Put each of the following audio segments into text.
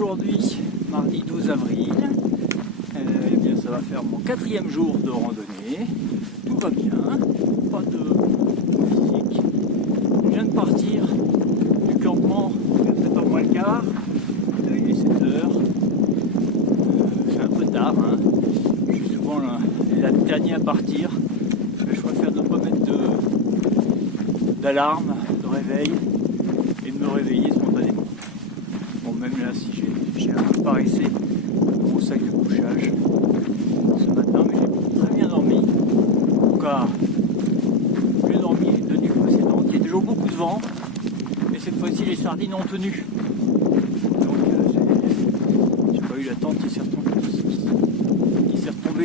aujourd'hui, mardi 12 avril, eh bien, ça va faire mon 4e jour de randonnée. Tout va bien, pas de physique. Je viens de partir du campement, il est 7h moins le quart, il est 7h. C'est un peu tard, hein. Je suis souvent la dernière à partir. Je préfère ne pas mettre d'alarme, de réveil et de me réveiller spontanément. Bon, même là, si j'ai un peu paressé mon sac de couchage ce matin, mais j'ai très bien dormi. En tout cas, j'ai dormi de nuit précédente. Il y a toujours beaucoup de vent, mais cette fois-ci, les sardines ont tenu. Donc, j'ai pas eu la tente qui s'est retombée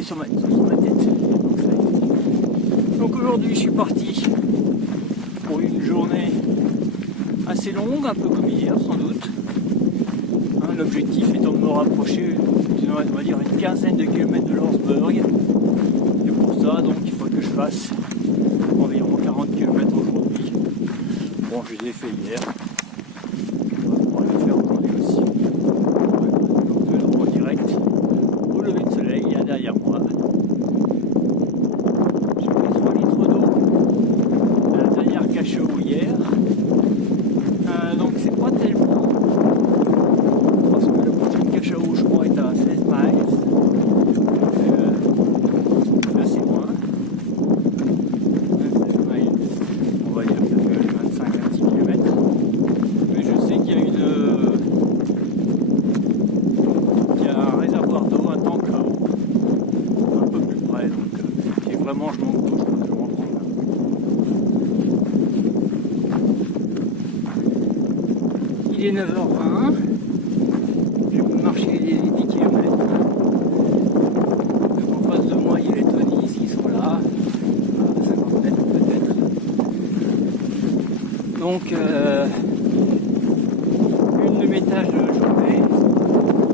sur ma tête. Donc aujourd'hui, je suis parti pour une journée assez longue, un peu comme hier sans doute. L'objectif étant de me rapprocher, on va dire, une quinzaine de kilomètres de Landsberg. Et pour ça, donc, il faut que je fasse environ 40 km aujourd'hui. Bon, je les ai fait hier. On va pouvoir les faire aujourd'hui aussi. Donc, je vais en direct au lever de soleil, il y a derrière moi. J'ai pris 3 litres d'eau à la dernière cachot hier. Donc, c'est pas tellement. Je crois est à 16 miles, là c'est moins, 16 miles, on va dire peut-être 25-26 km, mais je sais qu'il y a un réservoir d'eau, un tank là-haut, un peu plus près, donc si vraiment je manque d'eau, je peux toujours en prendre. Il est 9h20. Marcher les 10 km. Donc en face de moi, il y a les Tonys qui sont là, à 50 mètres peut-être. Donc, une de mes tâches de journée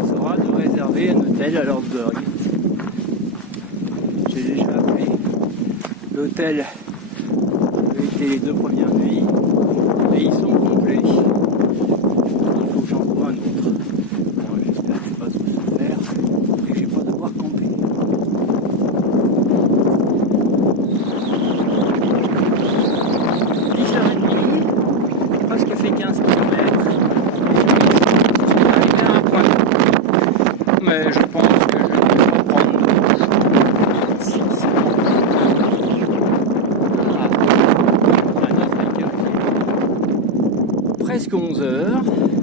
sera de réserver un hôtel à Landsberg. J'ai déjà appelé l'hôtel où j'ai été les 2 premières nuits et ils sont complets. Il faut que j'en trouve un autre. Mais je pense que je vais reprendre presque 11 heures,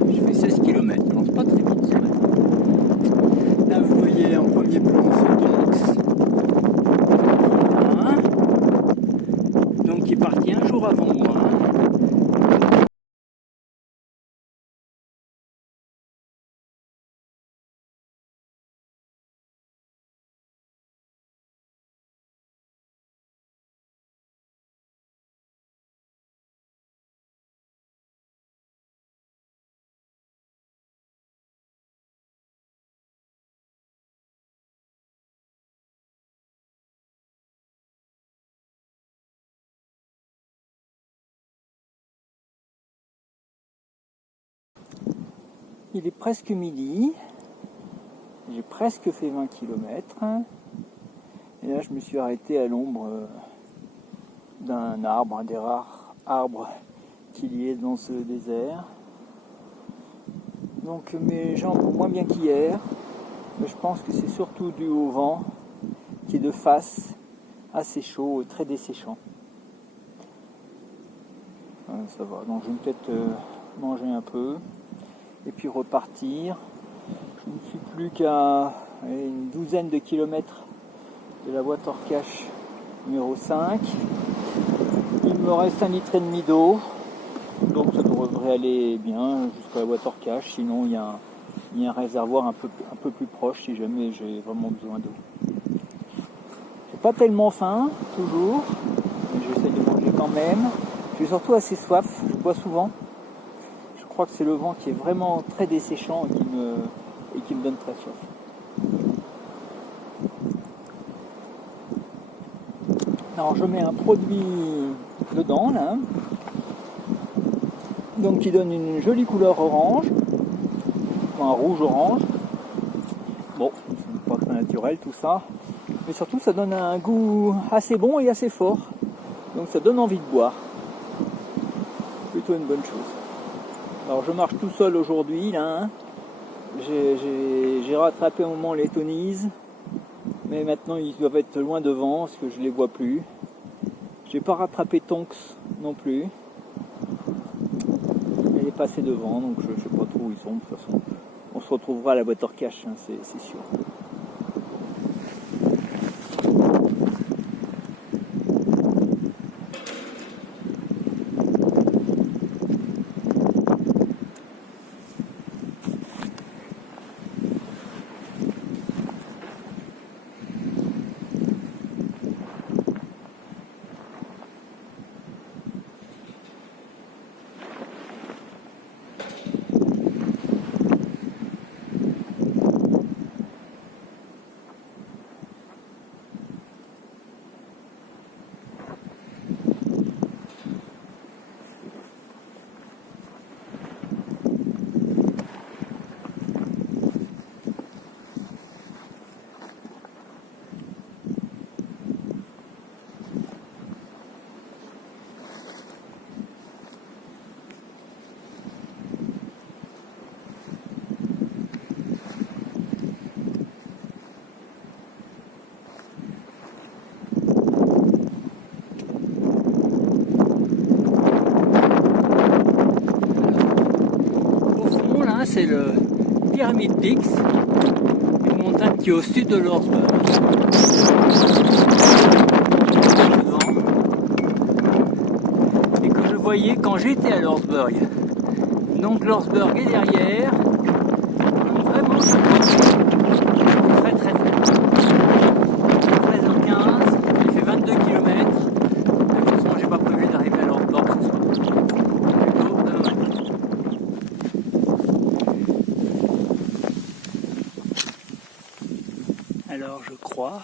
je fais 16 km, alors c'est pas très vite ce matin. Là vous voyez en premier plan ce donc qui est parti un jour avant moi. Il est presque midi, j'ai presque fait 20 km et là je me suis arrêté à l'ombre d'un arbre, un des rares arbres qu'il y ait dans ce désert. Donc mes jambes vont moins bien qu'hier, mais je pense que c'est surtout dû au vent qui est de face, assez chaud et très desséchant. Ça va, donc je vais peut-être manger un peu et puis repartir. Je ne suis plus qu'à une douzaine de kilomètres de la water cache numéro 5. Il me reste 1,5 litre d'eau, donc ça devrait aller bien jusqu'à la water cache. Sinon il y a un réservoir un peu plus proche si jamais j'ai vraiment besoin d'eau. J'ai pas tellement faim toujours, mais j'essaie de manger quand même. J'ai surtout assez soif, je bois souvent. Je crois que c'est le vent qui est vraiment très desséchant et qui me donne très soif. Alors je mets un produit dedans là, donc qui donne une jolie couleur orange. un rouge-orange. Bon, c'est pas très naturel tout ça. Mais surtout, ça donne un goût assez bon et assez fort. Donc ça donne envie de boire. Plutôt une bonne chose. Alors je marche tout seul aujourd'hui là. Hein. J'ai rattrapé un moment les Tonys. Mais maintenant ils doivent être loin devant parce que je les vois plus. J'ai pas rattrapé Tonks non plus. Elle est passée devant, donc je sais pas trop où ils sont. De toute façon, on se retrouvera à la boîte orcache, hein, c'est sûr. C'est le Pyramid Peaks, une montagne qui est au sud de Lordsburg. Et que je voyais quand j'étais à Lordsburg. Donc Lordsburg est derrière. Vraiment très très très. 13h15, il fait 22 km. De toute façon, j'ai pas prévu d'arriver à Lordsburg ce soir. Plutôt demain matin. Alors je crois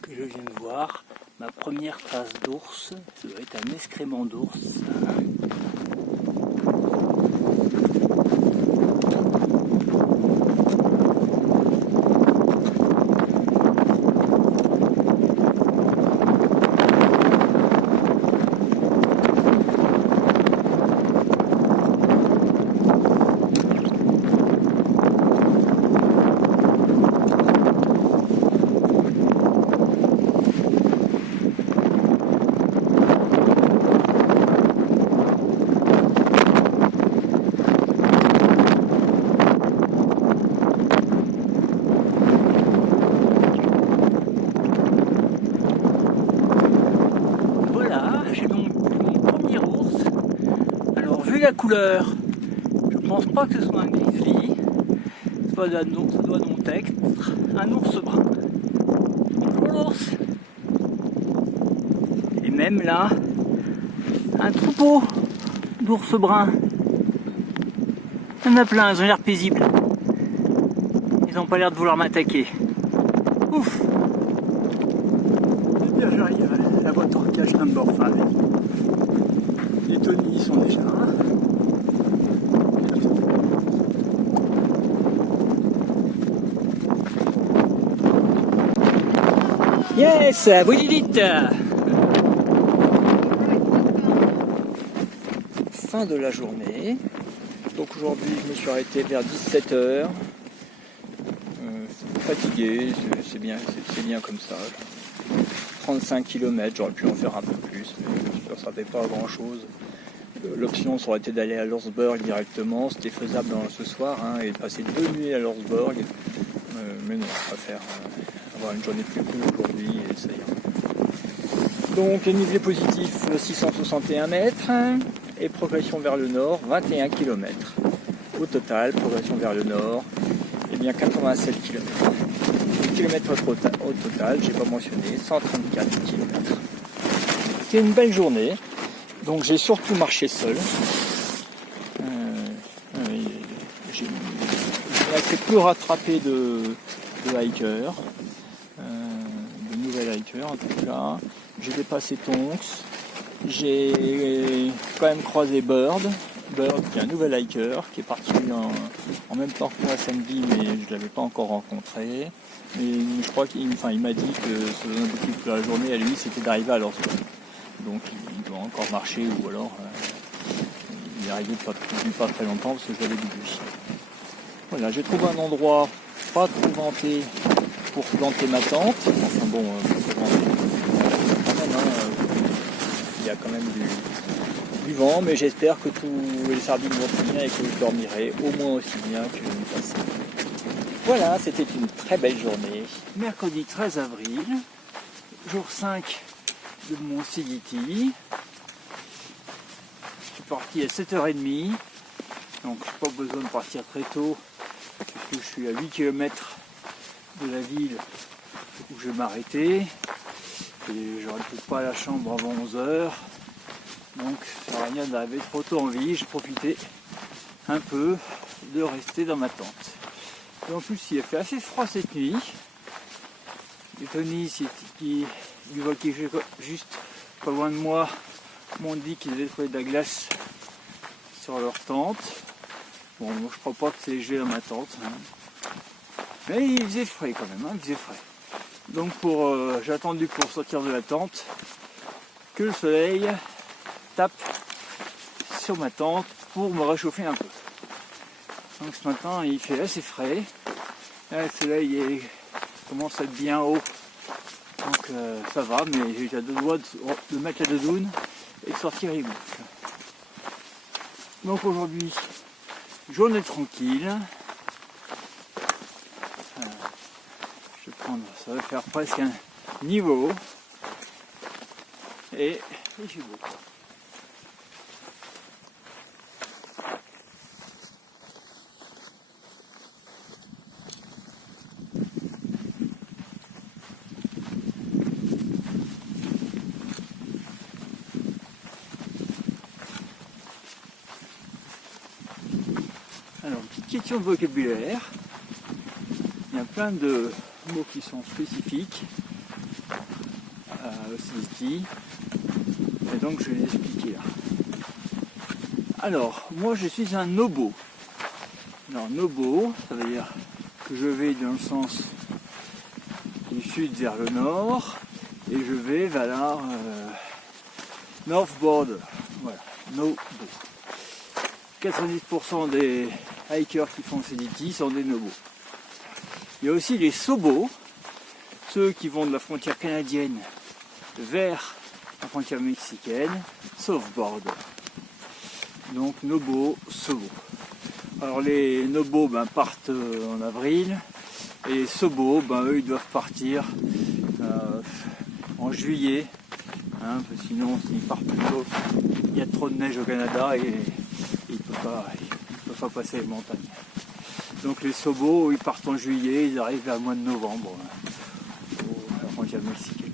que je viens de voir ma première trace d'ours. Ça doit être un excrément d'ours. La couleur, je pense pas que ce soit un grizzly, ça doit donc être un ours brun. Bonjour l'ours. Et même là, un troupeau d'ours bruns. Il y en a plein, ils ont l'air paisibles. Ils n'ont pas l'air de vouloir m'attaquer. Ouf. Et bien j'arrive à la boîte orcache number 5. Les Tonys sont déjà là. Yes, we did it! Fin de la journée. Donc aujourd'hui, je me suis arrêté vers 17h. Fatigué, c'est bien comme ça. 35 km, j'aurais pu en faire un peu plus, mais ça ne fait pas grand chose. L'option, ça aurait été d'aller à Lordsburg directement. C'était faisable ce soir, hein, et de passer 2 nuits à Lordsburg. Mais non, je préfère avoir une journée plus cool aujourd'hui et ça ira. Donc, dénivelé positif 661 mètres et progression vers le nord 21 km. Au total, progression vers le nord, et bien 87 km. Kilomètres au total, j'ai pas mentionné, 134 km. C'était une belle journée, donc j'ai surtout marché seul. J'ai assez peu rattrapé de hikers, de nouvelles hikers en tout cas. J'ai dépassé Tonks, j'ai quand même croisé Bird Lorsberg, qui est un nouvel hiker, qui est parti en même temps que moi samedi, mais je ne l'avais pas encore rencontré. Mais je crois qu'il m'a dit que son objectif de la journée à lui, c'était d'arriver à Lorsberg. Donc il doit encore marcher, ou alors il est arrivé depuis pas très longtemps, parce que je l'avais dit lui. Voilà, j'ai trouvé un endroit pas trop vanté pour planter ma tente. Enfin bon, il y a quand même du vent, mais j'espère que tous les sardines vont très bien et que je dormirai au moins aussi bien que l'année passée. Voilà, c'était une très belle journée. Mercredi 13 avril, jour 5 de mon CDT. Je suis parti à 7h30, donc je n'ai pas besoin de partir très tôt, puisque je suis à 8 km de la ville où je vais m'arrêter. Et je n'aurai peut-être pas à la chambre avant 11h. Donc ça sert à rien d'arriver trop tôt en ville. J'ai profité un peu de rester dans ma tente. Et en plus il a fait assez froid cette nuit. Et Tony qui voit qu'il est juste pas loin de moi m'ont dit qu'ils avaient trouvé de la glace sur leur tente. Bon, moi, je crois pas que c'est léger dans ma tente. Mais il faisait frais quand même, il faisait frais. Donc j'ai attendu pour sortir de la tente que le soleil tape sur ma tente pour me réchauffer un peu. Donc ce matin il fait assez frais. Là, le soleil commence à être bien haut. Donc ça va, mais j'ai déjà deux doigts de mettre la doudoune et de sortir les boucles. Donc aujourd'hui, journée tranquille. Je vais prendre, ça va faire presque un niveau. Et il fait beau. Alors, petite question de vocabulaire. Il y a plein de mots qui sont spécifiques au CDT. Et donc je vais les expliquer là. Alors, moi je suis un nobo. Alors, nobo, ça veut dire que je vais dans le sens du sud vers le nord et je vais vers la northboard. Voilà, nobo. 90% des hikers qui font CDT sont des nobos. Il y a aussi les sobos, ceux qui vont de la frontière canadienne vers la frontière mexicaine, softboard. Donc nobo, sobo. Alors les nobos partent en avril et les sobos, eux ils doivent partir en juillet, parce que sinon s'ils partent plus tôt, il y a trop de neige au Canada et ils ne peuvent pas passer les montagnes. Donc les sobos ils partent en juillet, ils arrivent vers le mois de novembre à la frontière mexicaine.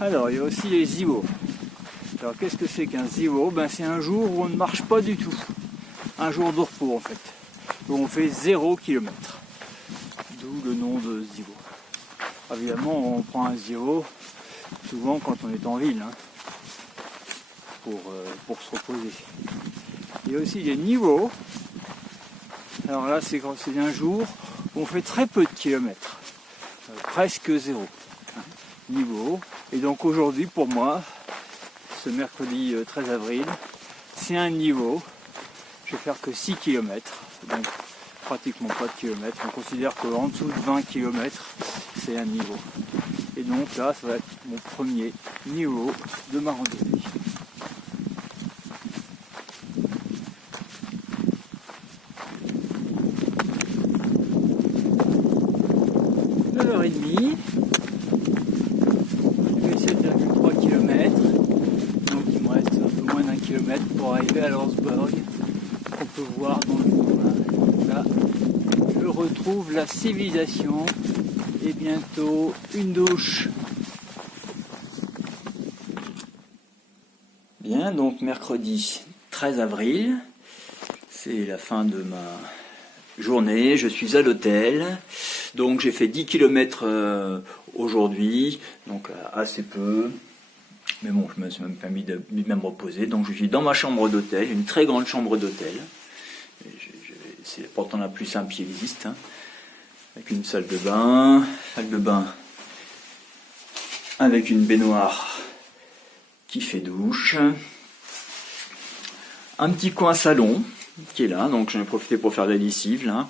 Alors il y a aussi les zero. Alors qu'est-ce que c'est qu'un zero? C'est un jour où on ne marche pas du tout. Un jour de repos en fait. Où on fait 0 km. D'où le nom de zero. Évidemment on prend un zero souvent quand on est en ville. Pour se reposer. Il y a aussi les niveaux. Alors là c'est un jour où on fait très peu de kilomètres. Presque 0. Niveau. Et donc aujourd'hui pour moi, ce mercredi 13 avril, c'est un niveau. Je vais faire que 6 km, donc pratiquement pas de kilomètres. On considère qu'en dessous de 20 km, c'est un niveau. Et donc là, ça va être mon premier niveau de ma randonnée. Pour arriver à Lorsberg, on peut voir dans le fond. Là, je retrouve la civilisation et bientôt une douche. Bien, donc mercredi 13 avril, c'est la fin de ma journée, je suis à l'hôtel, donc j'ai fait 10 km aujourd'hui, donc assez peu. Mais bon, je me suis même permis de me reposer. Donc je suis dans ma chambre d'hôtel, une très grande chambre d'hôtel. C'est pourtant la plus simple qui existe. Hein. Avec une salle de bain avec une baignoire qui fait douche. Un petit coin salon qui est là, donc j'en ai profité pour faire la lessive là.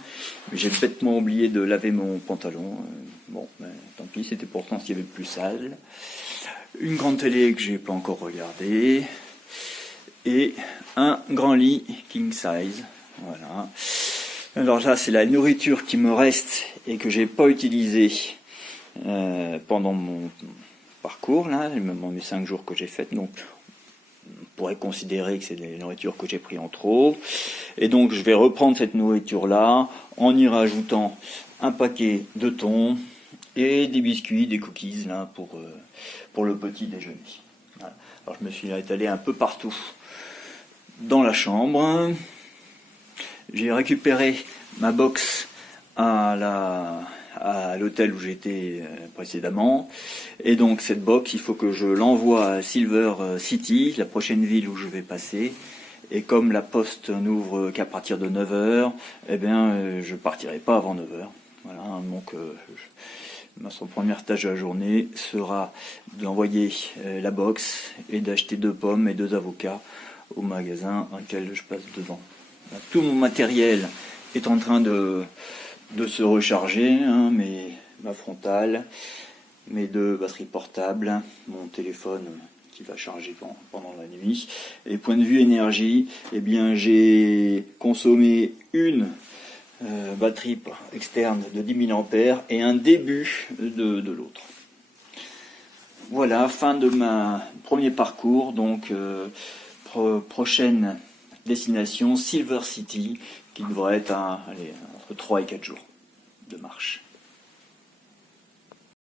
J'ai bêtement oublié de laver mon pantalon. Bon, ben, tant pis, c'était pourtant ce qu'il y avait de plus sale. Une grande télé que j'ai pas encore regardée. Et un grand lit king size. Voilà. Alors là, c'est la nourriture qui me reste et que j'ai pas utilisée pendant mon parcours là, même mes 5 jours que j'ai fait. Donc on pourrait considérer que c'est des nourritures que j'ai pris en trop. Et donc je vais reprendre cette nourriture là en y rajoutant un paquet de thon et des biscuits, des cookies là pour le petit déjeuner. Voilà. Alors je me suis étalé un peu partout dans la chambre. J'ai récupéré ma box à l'hôtel où j'étais précédemment. Et donc cette box, il faut que je l'envoie à Silver City, la prochaine ville où je vais passer. Et comme la poste n'ouvre qu'à partir de 9h, eh bien, je partirai pas avant 9h. Voilà, donc son premier tâche de la journée sera d'envoyer la box et d'acheter 2 pommes et 2 avocats au magasin dans lequel je passe devant. Tout mon matériel est en train de se recharger, hein, ma frontale, mes 2 batteries portables, mon téléphone qui va charger pendant la nuit. Et point de vue énergie, eh bien j'ai consommé une batterie externe de 10 000 ampères et un début de l'autre. Voilà, fin de mon premier parcours, donc prochaine destination Silver City qui devrait être entre 3 et 4 jours de marche.